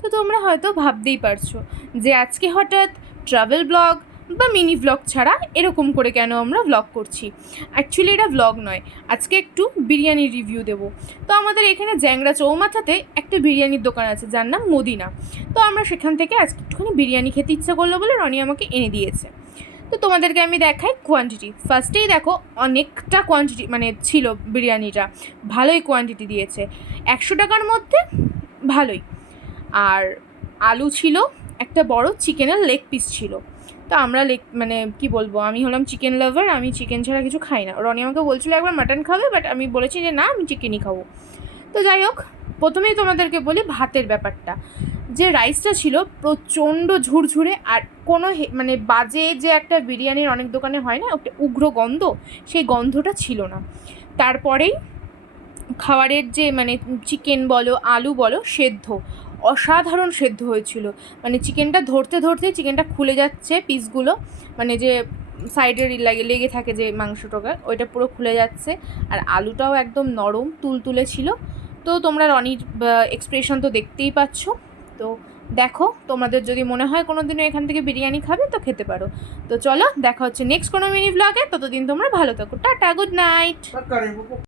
তো তোমরা হয়তো ভাবতেই পারছো যে আজকে হঠাৎ ট্রাভেল ব্লগ বা মিনি ব্লগ ছাড়া এরকম করে কেন আমরা ব্লগ করছি। অ্যাকচুয়ালি এটা ব্লগ নয়, আজকে একটু বিরিয়ানির রিভিউ দেবো। তো আমাদের এখানে জ্যাংরা চৌমাথাতে একটা বিরিয়ানির দোকান আছে যার নাম মদিনা। তো আমরা সেখান থেকে আজকে একটুখানি বিরিয়ানি খেতে ইচ্ছা করলো বলে রনি আমাকে এনে দিয়েছে। তো তোমাদেরকে আমি দেখাই কোয়ান্টিটি। ফার্স্টেই দেখো অনেকটা কোয়ান্টিটি মানে ছিল বিরিয়ানিটা, ভালোই কোয়ান্টিটি দিয়েছে, 100 টাকার মধ্যে ভালোই। আর আলু ছিল, একটা বড় চিকেনের লেগ পিস ছিল। তো আমরা মানে কি বলবো, আমি হলাম চিকেন লাভার, আমি চিকেন ছাড়া কিছু খাই না। রনি আমাকে বলছিল একবার মাটন খাবে, বাট আমি বলেছি যে না, আমি চিকেনই খাবো। তো যাই হোক, প্রথমেই তোমাদেরকে বলি ভাতের ব্যাপারটা। যে রাইসটা ছিল প্রচণ্ড ঝুরঝুরে, আর কোনো মানে বাজে যে একটা বিরিয়ানির অনেক দোকানে হয় না একটা উগ্র গন্ধ, সেই গন্ধটা ছিল না। তারপরেই খাবারের যে মানে চিকেন বলো আলু বলো সেদ্ধ, অসাধারণ সেদ্ধ হয়েছিল। মানে চিকেনটা ধরতে ধরতে চিকেনটা খুলে যাচ্ছে পিসগুলো, মানে যে সাইডের লেগে থাকে যে মাংসটাকে, ওইটা পুরো খুলে যাচ্ছে। আর আলুটাও একদম নরম তুলতুলে ছিল। তো তোমরা রনির এক্সপ্রেশন তো দেখতেই পাচ্ছ। তো দেখো, তোমাদের যদি মনে হয় কোনো দিনও এখান থেকে বিরিয়ানি খাবে তো খেতে পারো। তো চলো, দেখা হচ্ছে নেক্সট কোনো মিনি ব্লগে। ততদিন তোমরা ভালো থাকো, টাটা, গুড নাইট।